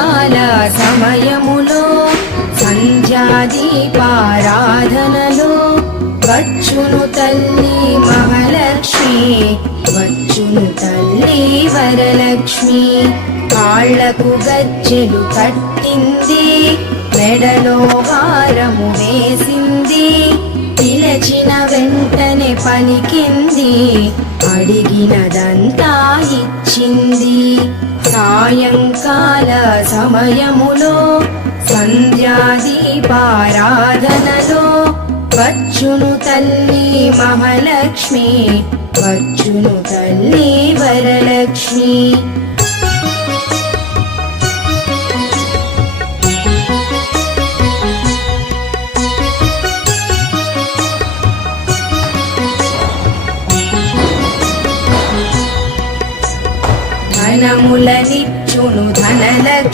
సాయంకాల సమయములో సంధ్యాదీపారాధనలో వచ్చును తల్లి మహాలక్ష్మి, వచ్చును తల్లి వరలక్ష్మి. కాళ్లకు గజ్జెలు కట్టింది, మెడలో హారము వేసింది, పిలచిన వెంటనే పలికింది, అడిగినదంతా ఇచ్చింది. సాయంకాల సమయములో సంధ్యాదీపారాధనలో వచ్చును తల్లి మహాలక్ష్మి, వచ్చును తల్లి వరలక్ష్మి. ధనములనిచ్చును ధనలక్ష్మి,